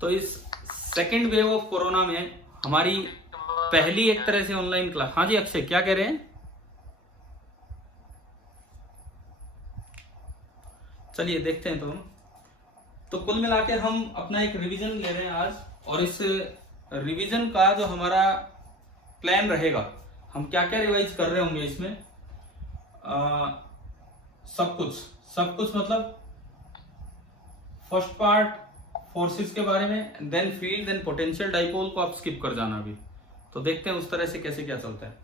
तो इस second wave of corona में हमारी पहली एक तरह से ऑनलाइन क्लास। हाँ जी अक्षय, क्या कह रहे हैं? चलिए देखते हैं। तो कुल मिला के हम अपना एक रिवीजन ले रहे हैं आज, और इस रिवीजन का जो हमारा प्लान रहेगा, हम क्या क्या रिवाइज कर रहे होंगे इसमें, सब कुछ मतलब फर्स्ट पार्ट फोर्सेस के बारे में, then field, then potential dipole को आप स्किप कर जाना अभी। तो देखते हैं उस तरह से कैसे क्या चलता है।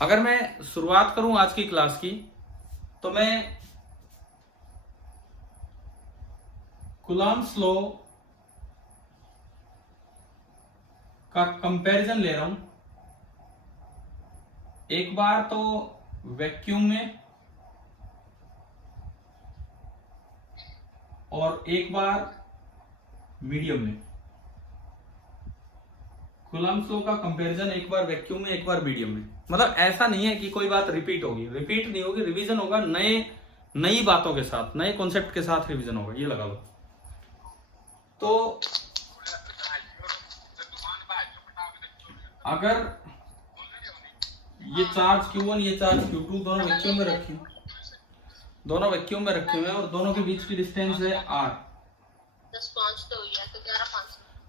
अगर मैं शुरुआत करूं आज की क्लास की, तो मैं कूलम्ब्स लॉ का कंपैरिजन ले रहा हूं। एक बार तो वैक्यूम में और एक बार मीडियम में। कूलम्ब्स लॉ का कंपैरिजन एक बार वैक्यूम में, एक बार मीडियम में। मतलब ऐसा नहीं है कि कोई बात रिपीट होगी, रिपीट नहीं होगी, रिवीजन होगा नई बातों के साथ, नए कॉन्सेप्ट के साथ रिवीजन होगा, ये लगा लो। तो अगर ये चार्ज Q1, ये चार्ज Q2 दोनों वैक्यूम में रखे हुए हैं और दोनों के बीच की डिस्टेंस है R।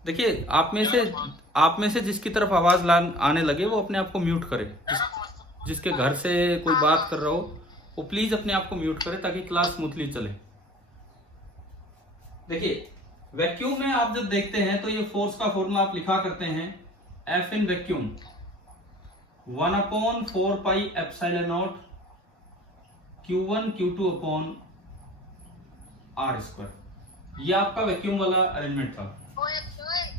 देखिए, आप में से जिसकी तरफ आवाज आने लगे वो अपने आप को म्यूट करे। जिसके घर से कोई बात कर रहा हो वो प्लीज अपने आप को म्यूट करे, ताकि क्लास स्मूथली चले। देखिए, वैक्यूम में आप जब देखते हैं तो ये फोर्स का फॉर्मूला आप लिखा करते हैं F in vacuum 1/4 pi epsilon naught Q1 Q2 upon R square. ये आपका वैक्यूम वाला अरेंजमेंट था।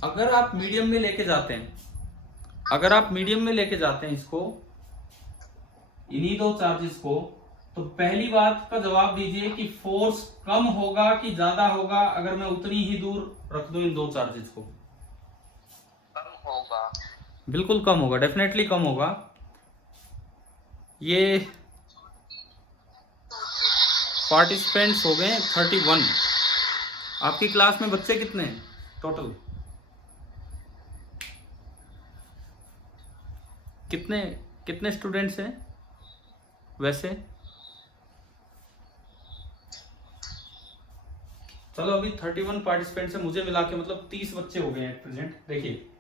अगर आप मीडियम में लेके जाते हैं इसको, इन्हीं दो चार्जेस को, तो पहली बात का जवाब दीजिए कि फोर्स कम होगा कि ज्यादा होगा अगर मैं उतनी ही दूर रख दूं इन दो चार्जेस को? कम होगा। बिल्कुल कम होगा, डेफिनेटली कम होगा। ये पार्टिसिपेंट्स हो गए 31। आपकी क्लास में बच्चे कितने हैं टोटल? कितने स्टूडेंट्स हैं वैसे? चलो, अभी 31 पार्टिसिपेंट्स है, मुझे मिला के मतलब 30 बच्चे हो गए हैं प्रेजेंट। देखिए,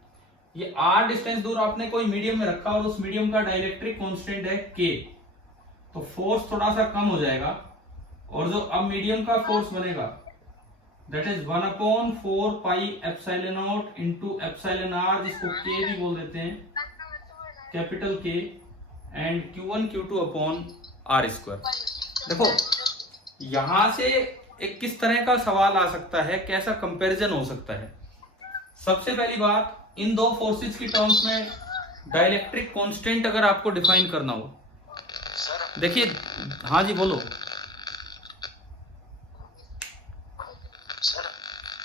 ये R डिस्टेंस दूर आपने कोई मीडियम में रखा और उस मीडियम का डाइलेक्ट्रिक कांस्टेंट है K, तो फोर्स थोड़ा सा कम हो जाएगा, और जो अब मीडियम का फोर्स बनेगा that is 1/4 pi epsilon not into epsilon R, जिसको K भी बोल देते हैं, capital K, and Q1 Q2 upon R square. देखो, यहां से एक किस तरह का सवाल आ सकता है, कैसा कंपैरिजन हो सकता है। सबसे पहली बात, इन दो फोर्सेस की टर्म्स में डाइलेक्ट्रिक कांस्टेंट अगर आपको डिफाइन करना हो, देखिए। हाँ जी बोलो,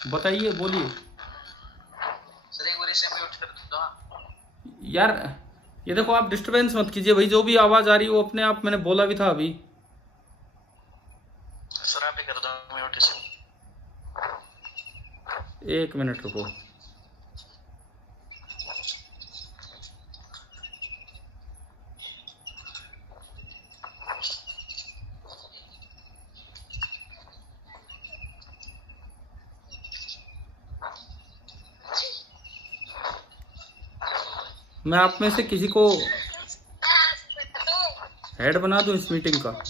बताइए, बोलिए। सर एक बार इसे म्यूट कर दो यार। ये देखो, आप डिस्टरबेंस मत कीजिए भाई, जो भी आवाज आ रही है वो अपने आप, मैंने बोला भी था अभी। सर आप ही कर दो म्यूट इसे। एक मिनट रुको। मैं आप में से किसी को हेड बना दूं इस मीटिंग का?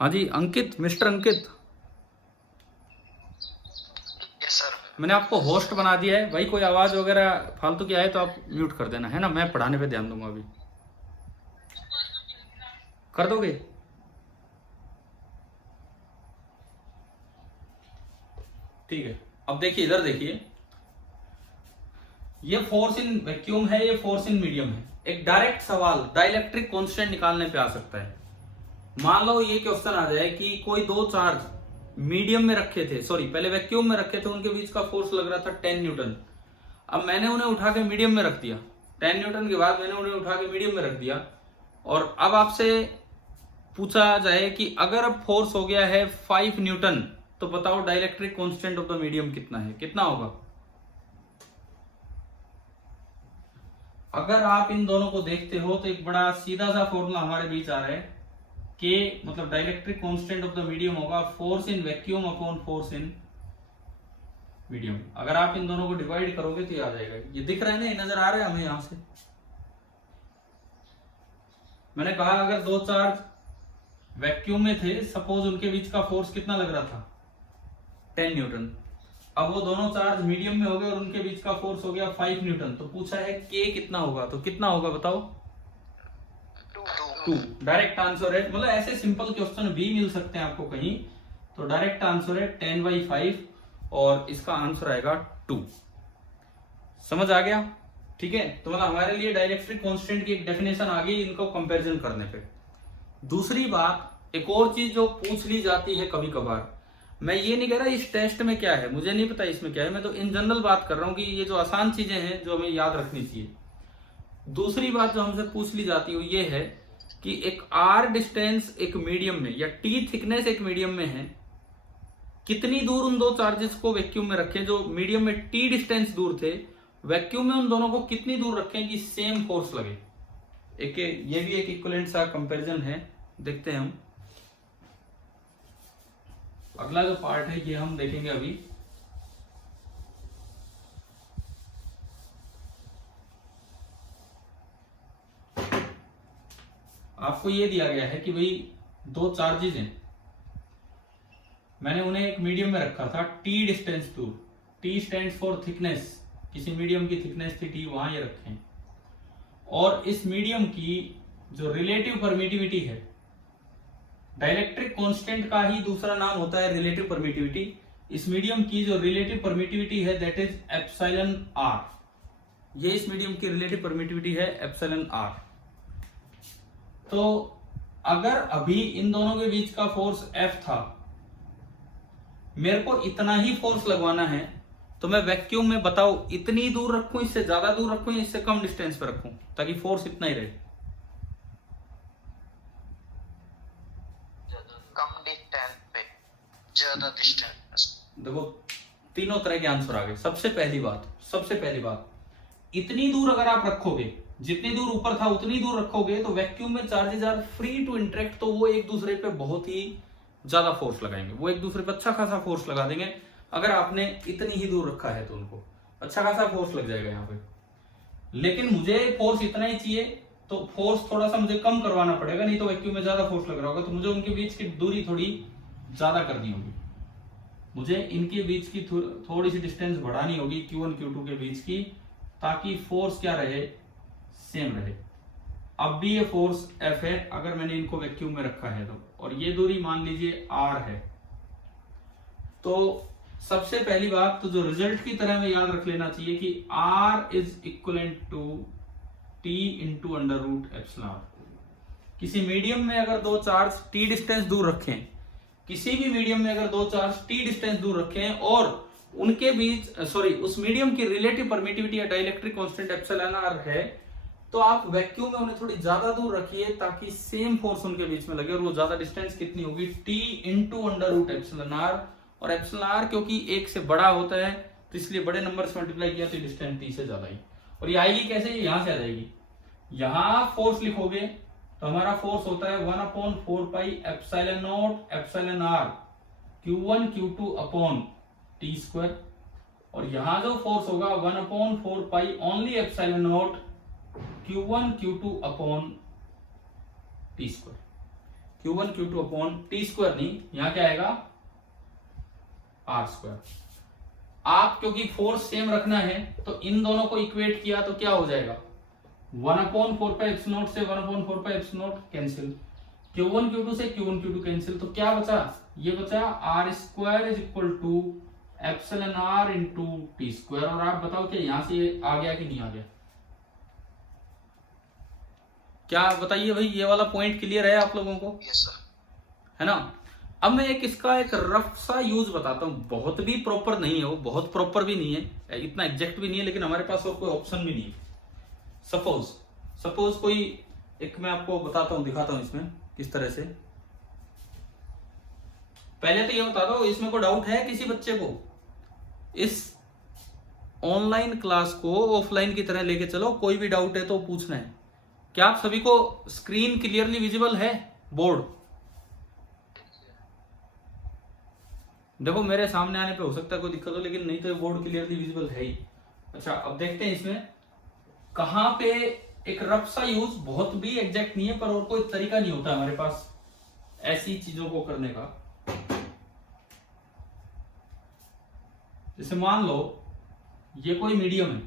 हाँ जी अंकित, मिस्टर अंकित, यस सर। मैंने आपको होस्ट बना दिया है भाई, कोई आवाज वगैरह फालतू की आए तो आप म्यूट कर देना, है ना। मैं पढ़ाने पे ध्यान दूंगा अभी। कर दोगे? ठीक है। अब देखिए, इधर देखिए, ये फोर्स इन वैक्यूम है, ये फोर्स इन मीडियम है। एक डायरेक्ट सवाल डाइलेक्ट्रिक कांस्टेंट निकालने पे आ सकता है। मान लो ये क्वेश्चन आ जाए कि कोई दो चार्ज मीडियम में रखे थे, सॉरी पहले वैक्यूम में रखे थे, उनके बीच का फोर्स लग रहा था 10 न्यूटन। अब मैंने उन्हें उठा के मीडियम में रख दिया, 10 न्यूटन के बाद मैंने उन्हें उठा के मीडियम में रख दिया, और अब आपसे पूछा जाए कि अगर अब फोर्स हो गया है 5 न्यूटन, तो बताओ dielectric constant of the medium कितना है, कितना होगा? अगर आप इन दोनों को देखते हो तो एक बड़ा सीधा सा फॉर्मूला हमारे बीच आ रहा है, के मतलब dielectric constant of the medium होगा force in vacuum upon force in medium. अगर आप इन दोनों को डिवाइड करोगे तो ये आ जाएगा, ये दिख रहा है ना, ये नजर आ रहा है हमें यहां से। मैंने कहा अगर दो चार्ज वैक्यूम में थे, सपोज उनके बीच का फोर्स कितना लग रहा था? 10 न्यूटन। अब वो दोनों चार्ज मीडियम में हो गए और उनके बीच का फोर्स हो गया 5 न्यूटन, तो पूछा है के कितना होगा, तो कितना होगा बताओ? 2। डायरेक्ट आंसर है, मतलब ऐसे सिंपल क्वेश्चन भी मिल सकते हैं आपको कहीं, तो डायरेक्ट आंसर है 10/5 और इसका आंसर आएगा 2। समझ आ गया? ठीक है, तो मतलब हमारे लिए डाइलेक्ट्रिक कांस्टेंट की एक डेफिनेशन आ गई इनको कंपैरिजन करने पे। दूसरी बात, एक और चीज जो पूछ ली जाती है कभी कभार, मैं ये नहीं कह रहा इस टेस्ट में क्या है, मुझे नहीं पता इसमें क्या है, मैं तो इन जनरल बात कर रहा हूं कि ये जो आसान चीजें हैं जो हमें याद रखनी चाहिए। दूसरी बात जो हमसे पूछ ली जाती है ये है कि एक आर डिस्टेंस एक मीडियम में या टी थिकनेस एक मीडियम में है, कितनी दूर उन दो चार्जेस को वैक्यूम में रखें जो मीडियम में टी डिस्टेंस दूर थे, वैक्यूम में उन दोनों को कितनी दूर रखें कि सेम फोर्स लगे। एक ये भी एक इक्विवेलेंट सा कंपैरिजन है, देखते हैं हम। अगला जो पार्ट है ये हम देखेंगे अभी। आपको ये दिया गया है कि भाई दो चार्जेस हैं, मैंने उन्हें एक मीडियम में रखा था टी डिस्टेंस दूर, टी स्टैंड्स फॉर थिकनेस, किसी मीडियम की थिकनेस थी टी, वहां ये रखें, और इस मीडियम की जो रिलेटिव परमिटिविटी है, डाइलेक्ट्रिक कांस्टेंट का ही दूसरा नाम होता है रिलेटिव परमिटिविटी, इस मीडियम की जो रिलेटिव परमिटिविटी है दैट इज एप्सिलॉन आर, ये इस मीडियम की रिलेटिव परमिटिविटी है एप्सिलॉन आर। तो अगर अभी इन दोनों के बीच का फोर्स F था, मेरे को इतना ही फोर्स लगवाना है, तो मैं वैक्यूम में बताओ इतनी दूर रखूं, इससे ज्यादा दूर रखूं या इससे कम डिस्टेंस पर रखूं ताकि फोर्स इतना ही रहे? कम डिस्टेंस पे, ज्यादा डिस्टेंस। देखो तीनों तरह के आंसर आ गए। सबसे पहली बात, इतनी दूर अगर आप रखोगे, जितनी दूर ऊपर था उतनी दूर रखोगे, तो वैक्यूम में charges are free to interact, तो वो एक दूसरे पे बहुत ही ज्यादा फोर्स लगाएंगे, वो एक दूसरे पे अच्छा खासा फोर्स लगा देंगे। अगर आपने इतनी ही दूर रखा है तो उनको अच्छा खासा फोर्स लग जाएगा यहाँ पे। लेकिन मुझे फोर्स इतना ही चाहिए, तो फोर्स थोड़ा सा मुझे कम करवाना पड़ेगा, नहीं तो वैक्यूम में ज्यादा फोर्स लग रहा होगा, तो मुझे उनके बीच की दूरी थोड़ी ज्यादा करनी होगी, मुझे इनके बीच की थोड़ी सी डिस्टेंस बढ़ानी होगी Q1 Q2 के बीच की, ताकि फोर्स क्या रहे, सेम रहे। अब भी ये फोर्स F है अगर मैंने इनको वैक्यूम में रखा है तो, और ये दूरी मान लीजिए R है। तो सबसे पहली बात तो जो रिजल्ट की तरह में याद रख लेना चाहिए कि R is equivalent to T into under root epsilon. किसी मीडियम में अगर दो चार्ज T डिस्टेंस दूर रखें, किसी भी मीडियम में अगर दो चार्ज T डिस्टेंस दूर रखें और उनके बीच उस मीडियम की रिलेटिव परमिटिविटी या डाइलेक्ट्रिक कांस्टेंट एप्सिलॉन R है, तो आप वैक्यूम में उन्हें थोड़ी ज्यादा दूर रखिए ताकि सेम फोर्स उनके बीच में लगे, और वो ज्यादा डिस्टेंस कितनी होगी, T into under root epsilon R, और एप्सिलॉन R क्योंकि एक से बड़ा होता है तो इसलिए बड़े नंबर से मल्टीप्लाई किया तो डिस्टेंस T से ज्यादा ही। और ये आएगी कैसे, ये यहां से आ जाएगी, यहां फोर्स लिखोगे तो हमारा फोर्स होता है 1/4 pi epsilon naught epsilon R Q1 Q2 upon T square, और यहां जो फोर्स होगा 1/4 pi only epsilon naught Q1 Q2 upon T square, Q1 Q2 upon T square नहीं, यहां क्या आएगा R स्क्वायर। आप क्योंकि फोर्स सेम रखना है तो इन दोनों को इक्वेट किया तो क्या हो जाएगा, 1/4 से 1/4 कैंसिल, Q1 Q2 से Q1 Q2 कैंसिल, तो क्या बचा, ये बचा R² is equal to epsilon R into T square. और आप बताओ कि यहां से ये आ गया कि नहीं आ गया, क्या बताइए भाई, ये वाला पॉइंट क्लियर है आप लोगों को? Yes sir. है ना। अब मैं इसका एक रफ सा यूज बताता हूँ, बहुत भी प्रॉपर नहीं है वो, बहुत प्रॉपर भी नहीं है, इतना एग्जैक्ट भी नहीं है, लेकिन हमारे पास और कोई ऑप्शन भी नहीं है। सपोज कोई एक मैं आपको बताता हूँ, दिखाता हूँ इसमें किस तरह से। पहले तो ये बता दो, इसमें कोई डाउट है किसी बच्चे को? इस ऑनलाइन क्लास को ऑफलाइन की तरह लेके चलो, कोई भी डाउट है तो पूछना है। क्या आप सभी को स्क्रीन क्लियरली विजिबल है, बोर्ड? देखो मेरे सामने आने पे हो सकता है कोई दिक्कत हो, लेकिन नहीं तो ये बोर्ड क्लियरली विजिबल है ही। अच्छा, अब देखते हैं इसमें कहां पे एक रफ सा यूज, बहुत भी एग्जैक्ट नहीं है पर और कोई तरीका नहीं होता हमारे पास ऐसी चीजों को करने का। जैसे मान लो ये कोई मीडियम है,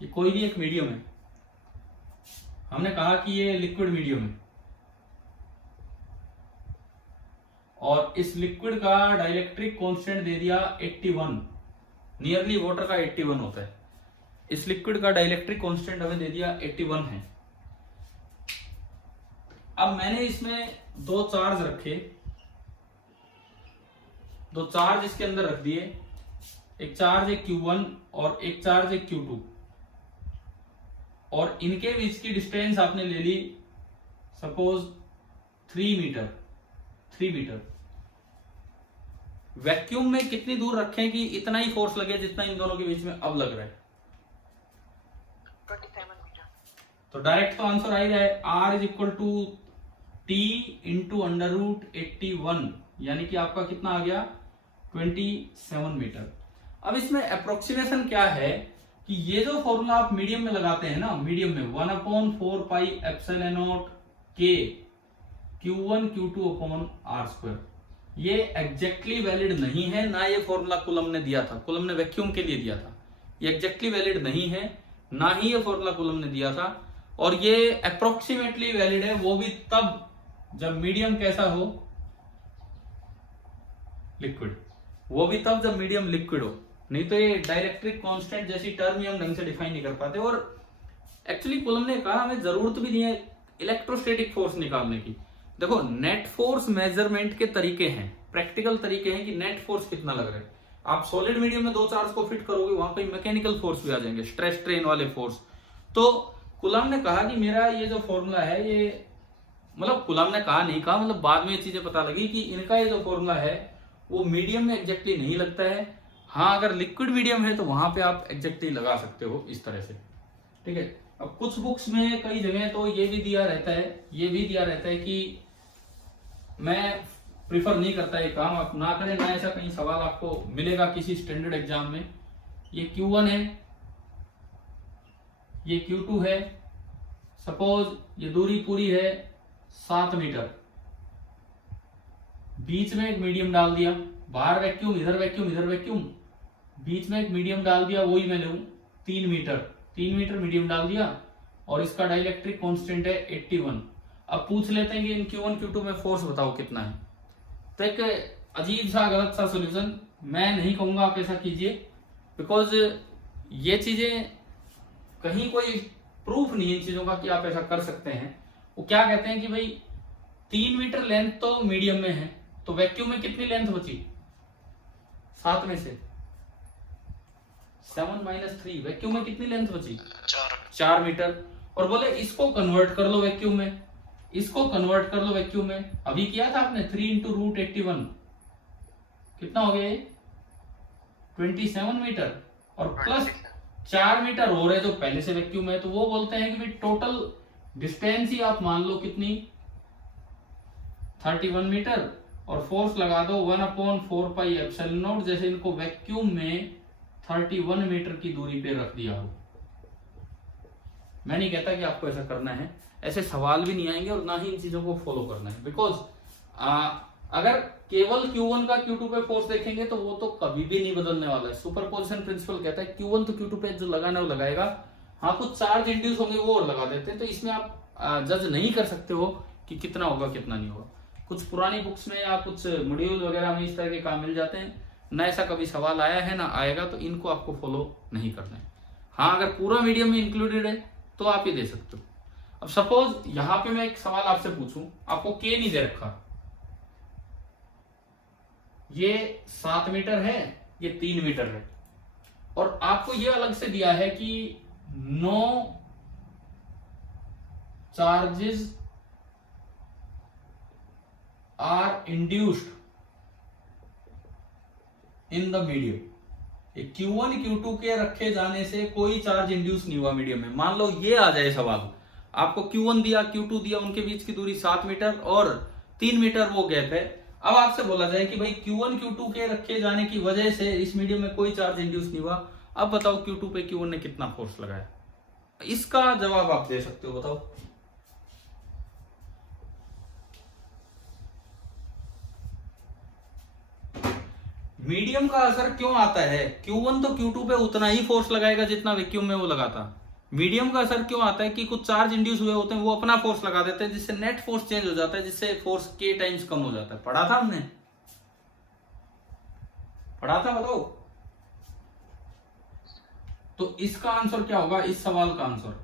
ये कोई भी एक मीडियम है, हमने कहा कि ये लिक्विड मीडियम है और इस लिक्विड का डाइलेक्ट्रिक कांस्टेंट दे दिया 81, नियरली वाटर का 81 होता है। इस लिक्विड का डाइलेक्ट्रिक कांस्टेंट हमें दे दिया 81 है। अब मैंने इसमें दो चार्ज रखे, दो चार्ज इसके अंदर रख दिए, एक चार्ज है Q1 और एक चार्ज है Q2, और इनके बीच की डिस्टेंस आपने ले ली सपोज 3 मीटर। वैक्यूम में कितनी दूर रखें कि इतना ही फोर्स लगे जितना इन दोनों के बीच में अब लग रहा है? 27 मीटर। तो डायरेक्ट तो आंसर आ ही रहा है, R is equal to T into √81, यानी कि आपका कितना आ गया, 27 मीटर। अब इसमें अप्रोक्सीमेशन क्या है कि ये जो फॉर्मूला आप मीडियम में लगाते हैं ना, मीडियम में 1/4 pi epsilon not K Q1 Q2 upon R², ये एग्जैक्टली वैलिड नहीं है ना। ये फॉर्मूला कुलम ने दिया था, कुलम ने वैक्यूम के लिए दिया था, ये एग्जैक्टली वैलिड नहीं है, ना ही ये फॉर्मूला कुलम ने दिया था। और ये अप्रोक्सीमेटली वैलिड है, वो भी तब जब मीडियम कैसा हो, लिक्विड, वो भी तब जब मीडियम लिक्विड हो, नहीं तो ये डाइलेक्ट्रिक कांस्टेंट जैसी टर्म ही हम ढंग से डिफाइन नहीं कर पाते। और एक्चुअली कुलम ने कहा हमें जरूरत भी नहीं है इलेक्ट्रोस्टैटिक फोर्स निकालने की। देखो नेट फोर्स मेजरमेंट के तरीके हैं, प्रैक्टिकल तरीके हैं कि नेट फोर्स कितना लग रहा है। आप सॉलिड मीडियम में दो चार्ज को फिट करोगे, वहां पे मैकेनिकल फोर्स भी आ जाएंगे, स्ट्रेस स्ट्रेन वाले फोर्स। तो कुलम ने कहा कि मेरा ये जो फॉर्मूला है, ये मतलब कुलम ने कहा नहीं कहा, मतलब बाद में ये चीजें पता लगी कि इनका ये जो फॉर्मूला है वो मीडियम में एग्जैक्टली नहीं लगता है। हाँ, अगर लिक्विड मीडियम है तो वहां पे आप एग्जैक्टली लगा सकते हो इस तरह से, ठीक है। अब कुछ बुक्स में कई जगह तो ये भी दिया रहता है, ये भी दिया रहता है कि मैं प्रिफर नहीं करता ये काम, आप ना करें ना, ऐसा कहीं सवाल आपको मिलेगा किसी स्टैंडर्ड एग्जाम में। ये Q1 है, ये Q2 है, सपोज ये दूरी पूरी है 7 मीटर, बीच में एक मीडियम डाल दिया, बाहर वैक्यूम, इधर वैक्यूम, इधर वैक्यूम, बीच में एक मीडियम डाल दिया, वही मैं लूं 3 मीटर मीडियम डाल दिया, और इसका डाइलेक्ट्रिक कांस्टेंट है 81। अब पूछ लेते हैं कि इन Q1 Q2 में फोर्स बताओ कितना है। तो एक अजीब सा गलत सा सॉल्यूशन, मैं नहीं कहूंगा आप ऐसा कीजिए, बिकॉज ये चीजें कहीं कोई प्रूफ नहीं है इन चीजों का कि आप ऐसा कर सकते हैं। वो क्या कहते हैं कि भाई 3 मीटर लेंथ तो मीडियम में है, तो वैक्यूम में कितनी लेंथ बची, 7 में से 7 - 3, वैक्यूम में कितनी लेंथ बची, 4 मीटर। और बोले इसको कन्वर्ट कर लो वैक्यूम में, इसको कन्वर्ट कर लो वैक्यूम में। अभी किया था आपने 3 इंटू √81, कितना हो गया ये 27 मीटर, और प्लस 4 मीटर हो रहे जो पहले से वैक्यूम है। तो वो बोलते हैं कि भाई टोटल डिस्टेंस ही आप मान लो कितनी, 31 मीटर, और फोर्स लगा दो 1/4 पाई एप्सिलॉन नॉट, जैसे इनको वैक्यूम में 31 मीटर की दूरी पे रख दिया हो। मैं नहीं कहता कि आपको ऐसा करना है, ऐसे सवाल भी नहीं आएंगे और ना ही इन चीजों को फॉलो करना है, बिकॉज अगर केवल Q1 का Q2 पे फोर्स देखेंगे तो वो तो कभी भी नहीं बदलने वाला है। सुपरपोजिशन प्रिंसिपल कहता है Q1 तो Q2 पे जो लगाना है वो लगाएगा। हाँ, कुछ चार्ज इंड्यूस होंगे वो और लगा देते हैं, तो इसमें आप जज नहीं कर सकते हो कि कितना होगा कितना नहीं होगा। कुछ पुरानी बुक्स में या कुछ मॉड्यूल वगैरह में इस तरह के काम मिल जाते हैं, ना ऐसा कभी सवाल आया है ना आएगा, तो इनको आपको फॉलो नहीं करना है। हाँ, अगर पूरा मीडियम में इंक्लूडेड है तो आप ये दे सकते हो। अब सपोज यहां पे मैं एक सवाल आपसे पूछूं, आपको के नहीं दे रखा, ये 7 मीटर है, ये 3 मीटर है, और आपको ये अलग से दिया है कि no charges are induced in the medium. Q1 Q2 के रखे जाने से कोई चार्ज इंड्यूस नहीं हुआ मीडियम में। मान लो ये आ जाए सवाल, आपको Q1 दिया Q2 दिया, उनके बीच की दूरी 7 मीटर और 3 मीटर वो गैप है। अब आपसे बोला जाए कि भाई Q1 Q2 के रखे जाने की वजह से इस मीडियम में कोई चार्ज इंड्यूस नहीं हुआ, अब बताओ Q2 पे Q1 ने कितना फोर्स लगाया। इसका जवाब आप दे सकते हो, बताओ। मीडियम का असर क्यों आता है? Q1 तो Q2 पे उतना ही फोर्स लगाएगा जितना वैक्यूम में वो लगाता। मीडियम का असर क्यों आता है कि कुछ चार्ज इंड्यूस हुए होते हैं, वो अपना फोर्स लगा देते हैं, जिससे नेट फोर्स चेंज हो जाता है, जिससे फोर्स K टाइम्स कम हो जाता है। पढ़ा था हमने, पढ़ा था, बताओ। तो इसका आंसर क्या होगा? इस सवाल का आंसर,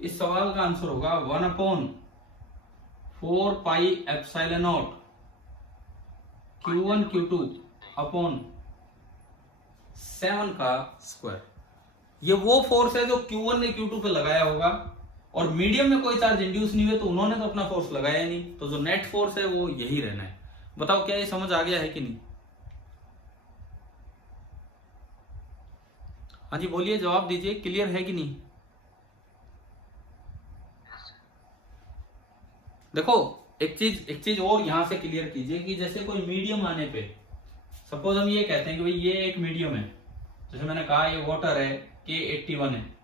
इस सवाल का आंसर होगा 1/4 pi epsilon naught Q1 Q2 upon 7 का स्क्वायर। ये वो फोर्स है जो Q1 ने Q2 पे लगाया होगा, और मीडियम में कोई चार्ज इंड्यूस नहीं हुए तो उन्होंने तो अपना फोर्स लगाया नहीं, तो जो नेट फोर्स है वो यही रहना है। बताओ क्या ये समझ आ गया है कि नहीं? हाँ जी बोलिए, जवाब दीजिए, क्लियर है कि नहीं? देखो एक चीज और यहां से क्लियर कीजिए कि जैसे कोई मीडियम आने पे, सपोज हम ये कहते हैं कि भाई ये एक मीडियम है, जैसे मैंने कहा ये वाटर है, K81 है,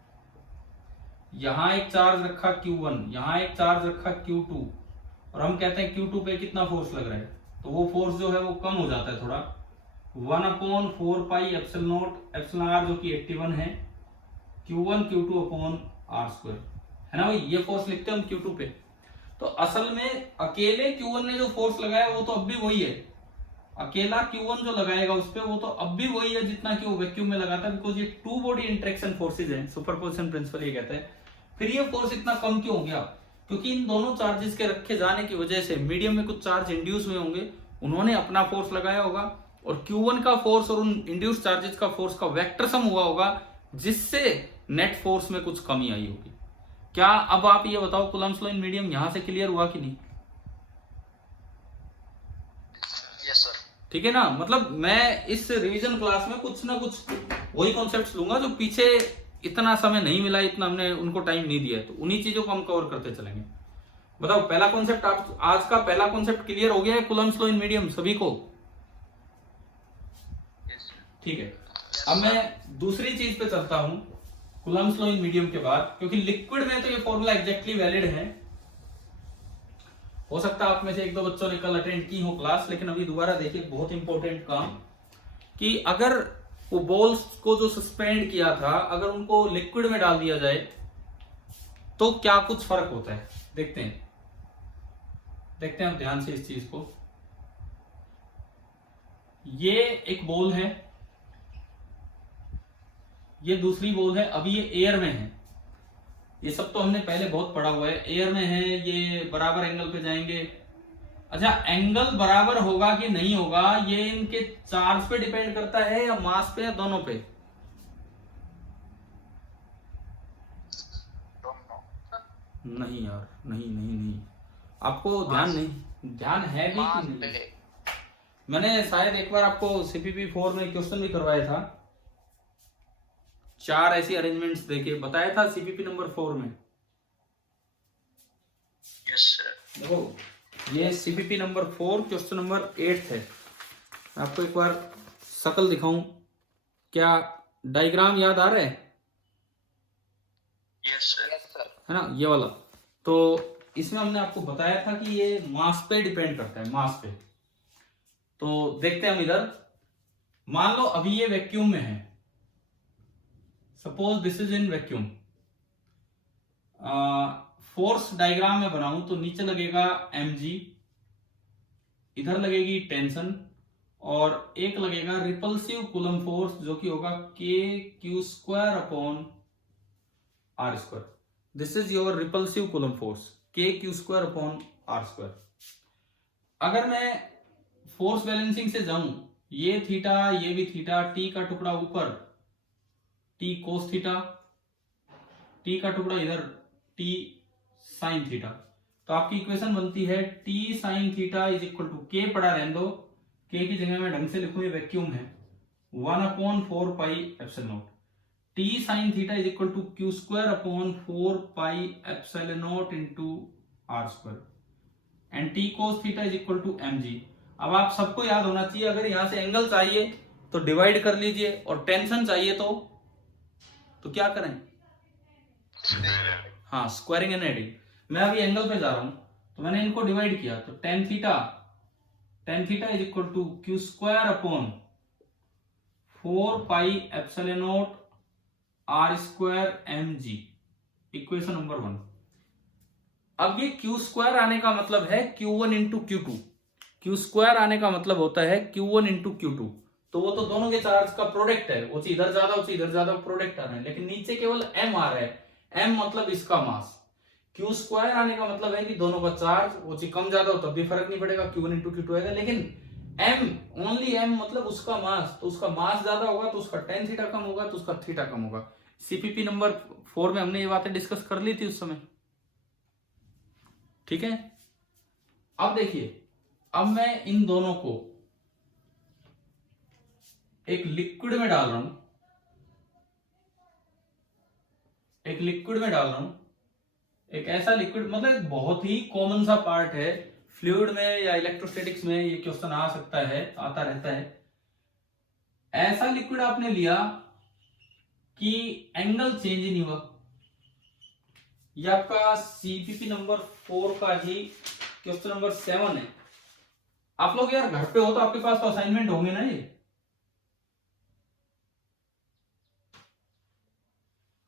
यहां एक चार्ज रखा Q1, यहां एक चार्ज रखा Q2, और हम कहते हैं Q2 पे कितना फोर्स लग रहा है, तो वो फोर्स जो है वो कम हो जाता है थोड़ा, 1/4 pi epsilon naught epsilon R जो कि 81 है, Q1 Q2 upon R square, है ना भाई। ये फोर्स लिखते हैं हम Q2 पे। तो असल में अकेले Q1 ने जो फोर्स लगाया वो तो अब भी वही है, अकेला Q1 जो लगाएगा उस पे वो तो अब भी वही है जितना कि वो वैक्यूम में लगाता है, बिकॉज ये टू बॉडी इंटरेक्शन फोर्सेज हैं, सुपरपोजिशन प्रिंसिपल ये कहता है। फिर ये फोर्स इतना कम क्यों हो गया? क्योंकि इन दोनों चार्जेस के रखे जाने की वजह से मीडियम में कुछ चार्ज इंड्यूस हुए होंगे, उन्होंने अपना फोर्स लगाया होगा, और Q1 का फोर्स और उन इंड्यूस चार्जेस का फोर्स का वेक्टर सम हुआ होगा, जिससे नेट फोर्स में कुछ कमी आई होगी। क्या अब आप ये बताओ, कूलम्ब्स लॉ इन मीडियम यहां से क्लियर हुआ कि नहीं? Yes sir. ठीक है ना। मतलब मैं इस रिवीजन क्लास में कुछ ना कुछ वही कॉन्सेप्ट्स लूंगा जो पीछे इतना समय नहीं मिला, इतना हमने उनको टाइम नहीं दिया है, तो उन्हीं चीजों को हम कवर करते चलेंगे। बताओ पहला कॉन्सेप्ट, आप आज का पहला कॉन्सेप्ट क्लियर हो गया है कूलम्ब्स लॉ इन मीडियम सभी को? ठीक है, अब मैं दूसरी चीज पे चलता हूं कूलम्ब्स लॉ इन मीडियम के बाद, क्योंकि लिक्विड में तो ये फॉर्मूला एग्जैक्टली वैलिड है। हो सकता है आप में से एक दो बच्चों ने कल अटेंड की हो क्लास, लेकिन अभी दोबारा देखिए, बहुत इंपॉर्टेंट काम, कि अगर वो बॉल्स को जो सस्पेंड किया था, अगर उनको लिक्विड में डाल दिया जाए तो क्या कुछ फर्क होता है। देखते हैं हम ध्यान से इस चीज को। ये एक बॉल है, ये दूसरी बॉल है, अभी ये एयर में है, ये सब तो हमने पहले बहुत पढ़ा हुआ है, एयर में है, ये बराबर एंगल पे जाएंगे। अच्छा, एंगल बराबर होगा कि नहीं होगा ये इनके चार्ज पे डिपेंड करता है या मास पे, या दोनों पे? नहीं यार, नहीं, आपको ध्यान है भी कि नहीं? मैंने शायद एक बार आपको CPP 4 में क्वेश्चन भी करवाया था, 4 ऐसी अरेंजमेंट्स देके बताया था CPP नंबर 4 में। Yes sir. देखो ये CPP नंबर 4 क्वेश्चन नंबर 8 है। आपको एक बार शक्ल दिखाऊं, क्या डायग्राम याद आ रहा है? Yes sir. है ना, ये वाला। तो इसमें हमने आपको बताया था कि ये मास पे डिपेंड करता है, मास पे। तो देखते हैं हम इधर, मान लो अभी ये वैक्यूम में है, suppose this is in vacuum. Force diagram में बनाऊं तो नीचे लगेगा mg, इधर लगेगी टेंशन, और एक लगेगा रिपल्सिव कूलम फोर्स जो कि होगा kq² r²। This is your repulsive coulomb force kq² r²। अगर मैं फोर्स बैलेंसिंग से जाऊं, ये थीटा, ये भी थीटा, टी का टुकड़ा ऊपर टी कोस थीटा, टी का टुकड़ा इधर टी साइन थीटा, तो आपकी इक्वेशन बनती है T sine theta is equal to, के पड़ा रहने दो, के की जगह में ढंग से लिखूं, ये वैक्यूम है, 1/4 pi epsilon naught, T sine theta is equal to q²/4 pi epsilon naught into r², and T cos theta is equal to mg। अब आप सबको याद होना चाहिए, अगर यहां से एंगल चाहिए तो डिवाइड कर लीजिए, और टेंशन चाहिए तो क्या करें? हाँ, स्क्वायरिंग एंड एडिंग। मैं अभी एंगल पे जा रहा हूं, तो मैंने इनको डिवाइड किया, तो tan theta is equal to q²/4 pi epsilon naught r² mg, equation number 1। अब ये q² आने का मतलब है q1 इंटू q2, q² आने का मतलब होता है q1 इंटू q2, तो वो तो दोनों के चार्ज का प्रोडक्ट है, वो इधर ज्यादा, वो इधर ज्यादा प्रोडक्ट आ रहा है, लेकिन नीचे केवल m आ रहा है, m मतलब इसका मास। q² आने का मतलब है कि दोनों का चार्ज, वो कम ज्यादा हो तब भी फर्क नहीं पड़ेगा, q1 इंटू q2 आएगा, लेकिन m, ओनली m मतलब उसका मास, तो उसका मास ज्यादा होगा तो उसका टेन थीटा कम होगा, तो उसका थीटा कम होगा। सीपीपी नंबर 4 में हमने ये बातें डिस्कस कर ली थी उस समय, ठीक है। अब देखिए, अब मैं इन दोनों को एक लिक्विड में डाल रहा हूं, एक ऐसा लिक्विड, मतलब एक बहुत ही कॉमन सा पार्ट है फ्लूइड में या इलेक्ट्रोस्टैटिक्स में, ये क्वेश्चन आ सकता है, आता रहता है। ऐसा लिक्विड आपने लिया कि एंगल चेंज ही नहीं हुआ, ये आपका सीपीपी नंबर 4 का ही क्वेश्चन नंबर 7 है। आप लोग यार घर पे हो तो आपके पास तो असाइनमेंट होंगे ना ये?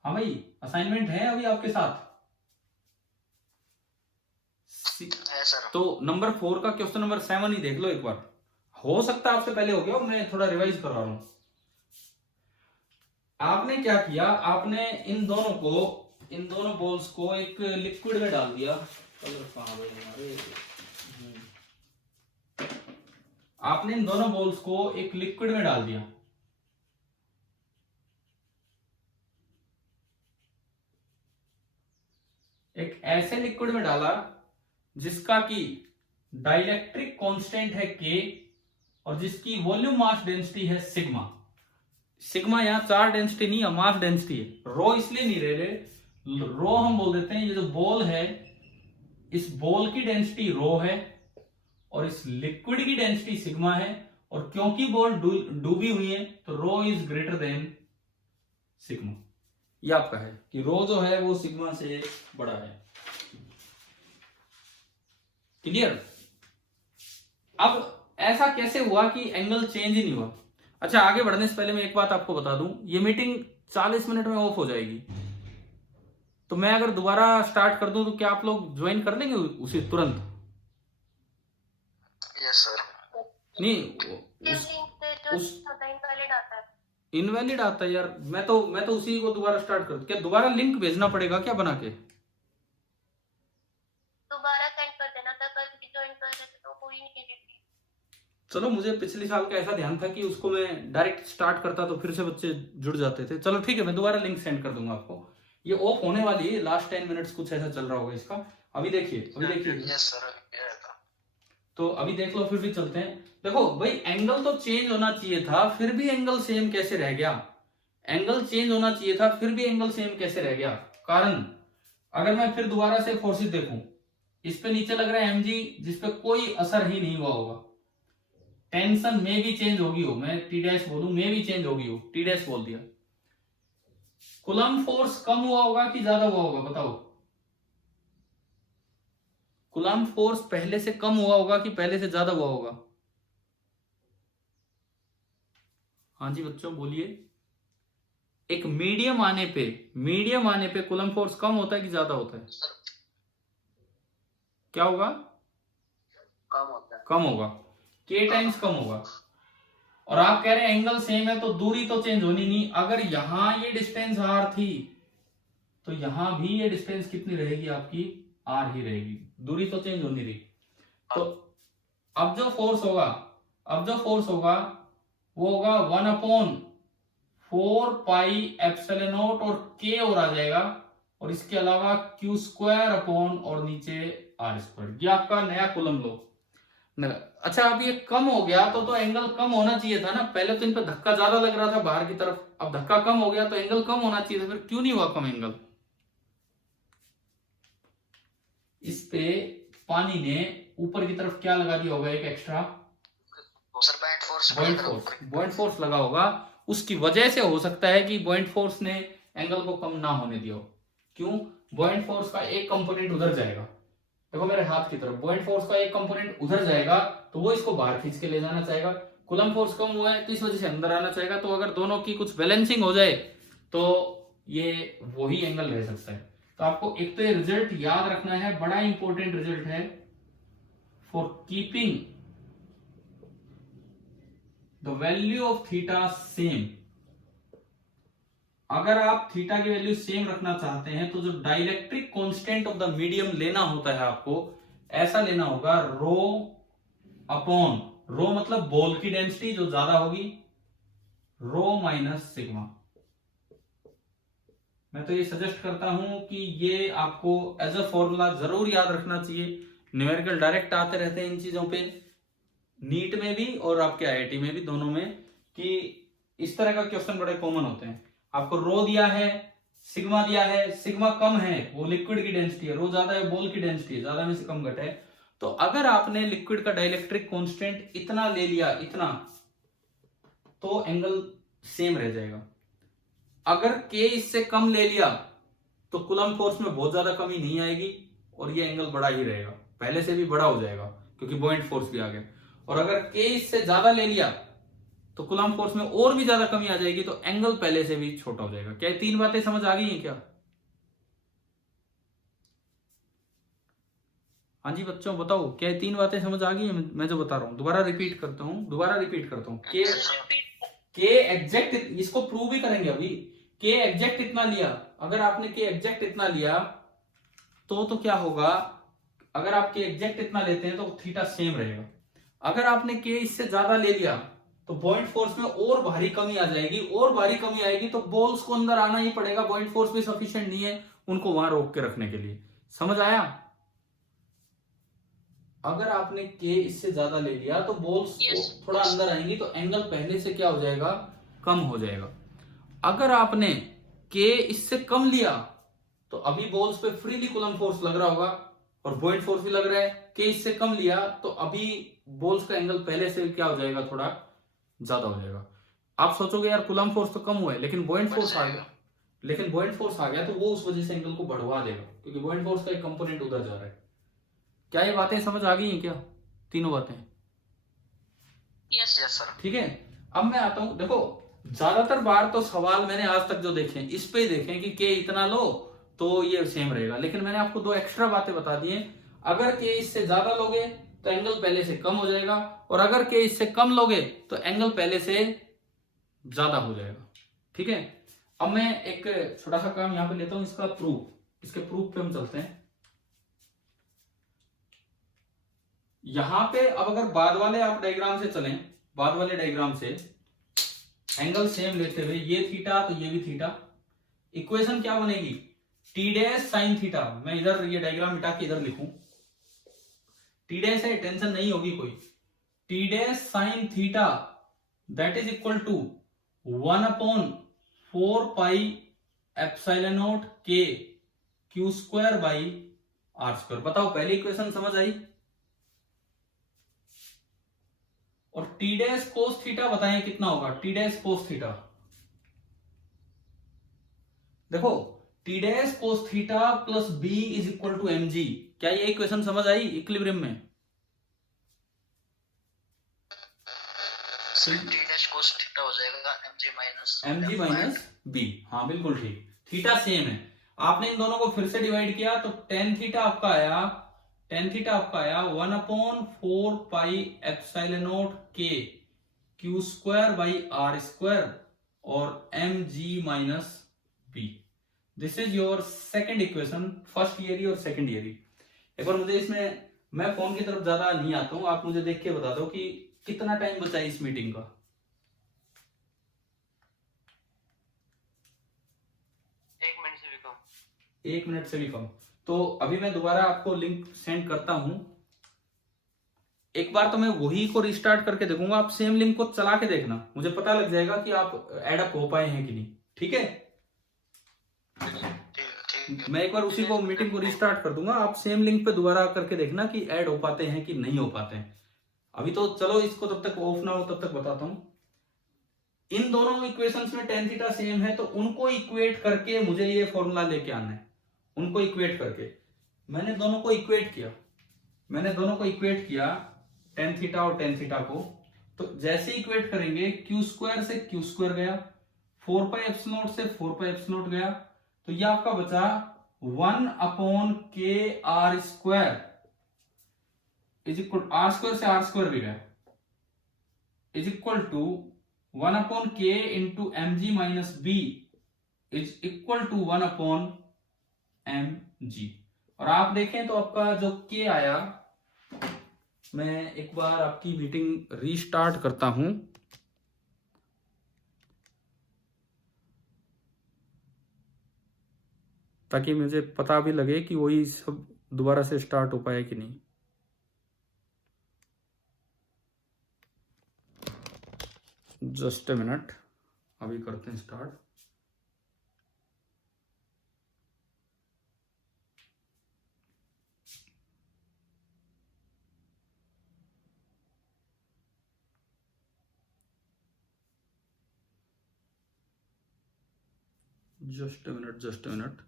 हाँ भाई, असाइनमेंट है अभी आपके साथ? तो नंबर 4 का क्वेश्चन नंबर 7 ही देख लो एक बार, हो सकता है आपसे पहले हो गया, मैं थोड़ा रिवाइज करवा रहा हूं। आपने क्या किया, आपने इन दोनों बॉल्स को एक लिक्विड में डाल दिया, आपने इन दोनों बॉल्स को एक लिक्विड में डाल दिया, एक ऐसे लिक्विड में डाला जिसका कि डाइलेक्ट्रिक कांस्टेंट है K और जिसकी वॉल्यूम मास डेंसिटी है सिग्मा। सिग्मा यहां चार्ज डेंसिटी नहीं है, मास डेंसिटी है। रो इसलिए नहीं ले रहे, रो हम बोल देते हैं, ये जो बॉल है इस बॉल की डेंसिटी रो है और इस लिक्विड की डेंसिटी सिग्मा है, और क्योंकि बॉल डूबी हुई है तो रो इज ग्रेटर देन सिग्मा। ये आपका है कि रो जो है वो सिग्मा से बड़ा है। क्लियर? अब ऐसा कैसे हुआ कि एंगल चेंज ही नहीं हुआ? अच्छा, आगे बढ़ने से पहले मैं एक बात आपको बता दूं, ये मीटिंग 40 मिनट में ऑफ हो जाएगी, तो मैं अगर दोबारा स्टार्ट कर दूं तो क्या आप लोग ज्वाइन कर लेंगे उसी तुरंत? Yes sir. नहीं, इनवैलिड आता है यार। मैं तो उसी को दोबारा स्टार्ट कर, क्या दोबारा लिंक भेजना पड़ेगा क्या बना के? दोबारा सेंड कर देना था, कल भी ज्वाइन कर रहे थे तो कोई नहीं रही। चलो, मुझे पिछले साल का ऐसा ध्यान था कि उसको मैं डायरेक्ट स्टार्ट करता तो फिर से बच्चे जुड़ जाते थे। चलो ठीक है, मैं दोबारा लिंक सेंड कर दूंगा आपको। ये ऑफ होने वाली है, लास्ट 10 मिनट्स कुछ ऐसा चल रहा होगा इसका। अभी देखिए यस सर। तो अभी देख लो, फिर भी चलते हैं। देखो भाई, एंगल तो चेंज होना चाहिए था, फिर भी एंगल सेम कैसे रह गया? एंगल चेंज होना चाहिए था, फिर भी एंगल सेम कैसे रह गया? कारण, अगर मैं फिर दोबारा से फोर्सेस देखूं, इस पे नीचे लग रहा है mg, जिसपे कोई असर ही नहीं हुआ होगा। टेंशन में भी चेंज होगी हो, मैं टी डैश बोलूं, में भी चेंज होगी हो, टी डैश बोल दिया। कूलम्ब फोर्स कम हुआ होगा कि ज्यादा हुआ होगा, बताओ? कूलम्ब फोर्स पहले से कम हुआ होगा कि पहले से ज्यादा हुआ होगा? हाँ जी बच्चों बोलिए। एक मीडियम आने पे कूलम्ब फोर्स कम होता है कि ज्यादा होता है? सर क्या होगा? कम होता है। कम होगा। k टाइम्स कम होगा। और आप कह रहे हैं एंगल सेम है तो दूरी तो चेंज होनी नहीं। अगर यहां ये डिस्टेंस r थी तो यहां भी ये डिस्टेंस कितनी रहेगी आपकी? r ही रहेगी, दूरी तो चेंज होनी रही। तो अब जो फोर्स होगा वो होगा 1/4πε0 और k और आ जाएगा, और इसके अलावा q² और नीचे r²। ये आपका नया कूलम्ब लो। अच्छा अब ये कम हो गया तो एंगल कम होना चाहिए था ना। पहले तो इन पे धक्का ज्यादा लग रहा था बाहर की तरफ, अब धक्का कम हो गया तो एंगल कम होना चाहिए था, फिर क्यों नहीं हुआ कम एंगल? इस पे पानी ने ऊपर की तरफ क्या लगा दिया होगा? एक एक्स्ट्रा सर बॉइंट फोर्स लगा होगा। उसकी वजह से हो सकता है कि बॉइंट फोर्स ने एंगल को कम ना होने दिया हो। क्यों? बॉइंट फोर्स का एक कंपोनेंट उधर जाएगा, देखो मेरे हाथ की तरफ, बॉइंट फोर्स का एक कंपोनेंट उधर जाएगा तो वो इसको बाहर खींच के ले जाना चाहेगा। कूलम्ब फोर्स कम हुआ है तो इस वजह से अंदर आना चाहेगा। तो अगर दोनों की कुछ बैलेंसिंग हो जाए तो ये वही एंगल रह सकता है। तो आपको एक तो ये रिजल्ट याद रखना है, बड़ा इंपॉर्टेंट रिजल्ट है for keeping the value of theta same. अगर आप थीटा की वैल्यू सेम रखना चाहते हैं तो जो dielectric constant of the medium लेना होता है आपको, ऐसा लेना होगा रो अपॉन रो, मतलब बॉल की डेंसिटी जो ज्यादा होगी, रो माइनस सिग्मा। मैं तो ये सजेस्ट करता हूं कि ये आपको एज अ फॉर्मूला जरूर याद रखना चाहिए। न्यूमेरिकल डायरेक्ट आते रहते हैं इन चीजों पे, नीट में भी और आपके आईआईटी में भी, दोनों में, कि इस तरह का क्वेश्चन बड़े कॉमन होते हैं। आपको रो दिया है, सिग्मा दिया है, सिग्मा कम है वो लिक्विड की डेंसिटी है, रो ज्यादा है बॉल की डेंसिटी है, ज्यादा में से कम घट है। तो अगर आपने लिक्विड का डाइलेक्ट्रिक कांस्टेंट इतना ले लिया, इतना, तो एंगल सेम रह जाएगा। अगर k इससे कम ले लिया तो कूलम्ब फोर्स में बहुत ज्यादा कमी नहीं आएगी और ये एंगल बड़ा ही रहेगा, पहले से भी बड़ा हो जाएगा क्योंकि बॉइंट फोर्स भी आ गया। और अगर k इससे ज्यादा ले लिया तो कूलम्ब फोर्स में और भी ज्यादा कमी आ जाएगी, तो एंगल पहले से भी छोटा हो जाएगा। क्या ये तीन बातें समझ आ गई हैं क्या? हाँ जी बच्चों बताओ, क्या ये तीन बातें समझ आ गई हैं? मैं जो बता रहा हूं दोबारा रिपीट करता हूं। के एग्जैक्ट, इसको प्रूव भी करेंगे अभी। के एग्जैक्ट इतना लिया, अगर आपने के एग्जैक्ट इतना लिया तो क्या होगा? अगर आप के एग्जैक्ट इतना लेते हैं तो थीटा सेम रहेगा। अगर आपने के इससे ज्यादा ले लिया तो बॉइंट फोर्स में और भारी कमी आ जाएगी, और भारी कमी आएगी तो बॉल्स को अंदर आना ही पड़ेगा। बॉइंट फोर्स भी सफिशिएंट नहीं है उनको वहां रोक के रखने के लिए। समझ आया? अगर आपने के इससे ज्यादा ले लिया तो बॉल्स थोड़ा अंदर आएंगी तो एंगल पहले से क्या हो जाएगा? कम हो जाएगा। अगर आपने के इससे कम लिया तो अभी बॉल्स पे फ्रीली कूलम्ब फोर्स लग रहा होगा और बॉइंट फोर्स भी लग रहा है। के इससे कम लिया तो अभी बॉल्स का एंगल पहले से क्या हो जाएगा? थोड़ा ज्यादा हो जाएगा। आप सोचोगे यार कूलम्ब फोर्स तो कम हुआ है लेकिन बॉइंट फोर्स आ गया, तो वो उस वजह से एंगल को बढ़वा देगा क्योंकि बॉइंट फोर्स का एक कंपोनेंट उधर जा रहा है। क्या ये बातें समझ आ गई हैं क्या? तीनों बातें? Yes sir. ठीक है, अब मैं आता हूं। देखो ज्यादातर बार तो सवाल मैंने आज तक जो देखे इस पे ही देखे कि के इतना लो तो ये सेम रहेगा, लेकिन मैंने आपको दो एक्स्ट्रा बातें बता दी हैं। अगर के इससे ज्यादा लोगे तो एंगल पहले से कम हो जाएगा, और अगर के इससे कम लोगे तो एंगल पहले से ज्यादा हो जाएगा। ठीक है, अब मैं एक छोटा सा काम यहां पे लेता हूं, इसका प्रूफ, इसके प्रूफ पे हम चलते हैं। यहां पे अब अगर बाद वाले आप डायग्राम से चलें, बाद वाले डायग्राम से एंगल सेम लेते हुए, ये थीटा तो ये भी थीटा, इक्वेशन क्या बनेगी? T dash sine theta. मैं इधर ये डायग्राम मिटा के इधर लिखूं, टी डैश है, टेंशन नहीं होगी कोई। T dash sine theta that is equal to 1/4πε0 के q²/r²। बताओ पहली इक्वेशन समझ आई? और टी डैश कोस थीटा बताएं कितना होगा? टी डैश कोस थीटा, देखो T dash cos theta plus B is equal to M G. क्या ये इक्वेशन समझ आई इक्विलिब्रियम में? Sir T dash cos theta हो जाएगा एम जी माइनस बी। हाँ बिल्कुल ठीक, थीटा सेम है। आपने इन दोनों को फिर से डिवाइड किया तो टेन थीटा आपका आया 1/4 पाई एप्सिलॉन नॉट के q square by r square और m ji minus b. This is your second equation, first ईयरी और सेकेंड ईयरी। एक बार मुझे इसमें, मैं फोन की तरफ ज्यादा नहीं आता हूं, आप मुझे देख के बता दो कि कितना टाइम बचा है इस मीटिंग का। 1 मिनट से भी कम। तो अभी मैं दोबारा आपको लिंक सेंड करता हूं। एक बार तो मैं वही को रिस्टार्ट करके देखूंगा, आप सेम लिंक को चला के देखना, मुझे पता लग जाएगा कि आप एडअप हो पाए हैं कि नहीं। ठीक है, मैं एक बार उसी को मीटिंग को रिस्टार्ट कर दूंगा, आप सेम लिंक पे दोबारा करके देखना कि ऐड हो पाते हैं कि नहीं हो पाते हैं। अभी तो चलो इसको तब तक ऑफ ना हो तब तक बताता हूं। इन दोनों इक्वेशंस में टेन थीटा सेम है तो उनको इक्वेट करके मुझे ये फॉर्मूला लेके आना है। उनको इक्वेट करके मैंने दोनों को इक्वेट किया टेन थीटा और टेन थीटा को। तो जैसे इक्वेट करेंगे क्यू स्क्वायर से क्यू स्क्वायर गया, 4 पाई एप्सिलॉन से 4 पाई एप्सिलॉन गया, तो ये आपका बचा 1/k R square is equal, R square से आर स्क्वायर भी गया, is equal to 1/k into M ji minus B is equal to 1/mg। और आप देखें तो आपका जो k आया, मैं एक बार आपकी मीटिंग रीस्टार्ट करता हूं ताकि मुझे पता भी लगे कि वही सब दोबारा से स्टार्ट हो पाए कि नहीं। जस्ट ए मिनट, अभी करते हैं स्टार्ट। Just a minute.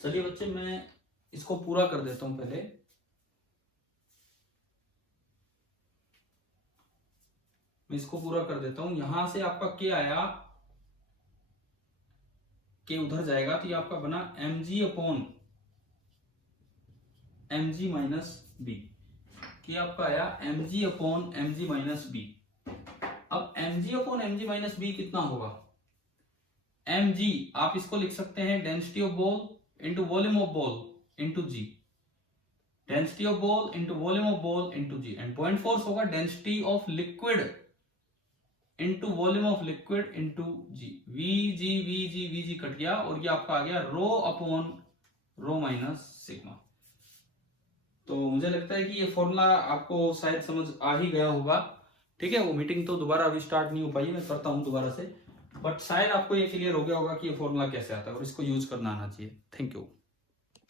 चलिए बच्चे, मैं इसको पूरा कर देता हूं पहले। मैं इसको पूरा कर देता हूं। यहां से आपका के आया, के उधर जाएगा तो ये आपका बना mg माइनस बी। के आपका आया mg माइनस बी। अब mg माइनस बी कितना होगा? mg आप इसको लिख सकते हैं density of ball into volume of ball into g. Density of ball into volume of ball into g. And point force होगा density of liquid into volume of liquid into g. V g कट गया और ये आपका आ गया rho upon rho minus sigma. तो मुझे लगता है कि ये फॉर्मूला आपको शायद समझ आ ही गया होगा। ठीक है, वो मीटिंग तो दोबारा अभी स्टार्ट नहीं हो पाई, मैं करता हूं दोबारा से, बट शायद आपको ये क्लियर हो गया होगा कि ये फॉर्मूला कैसे आता है और इसको यूज करना आना चाहिए। Thank you.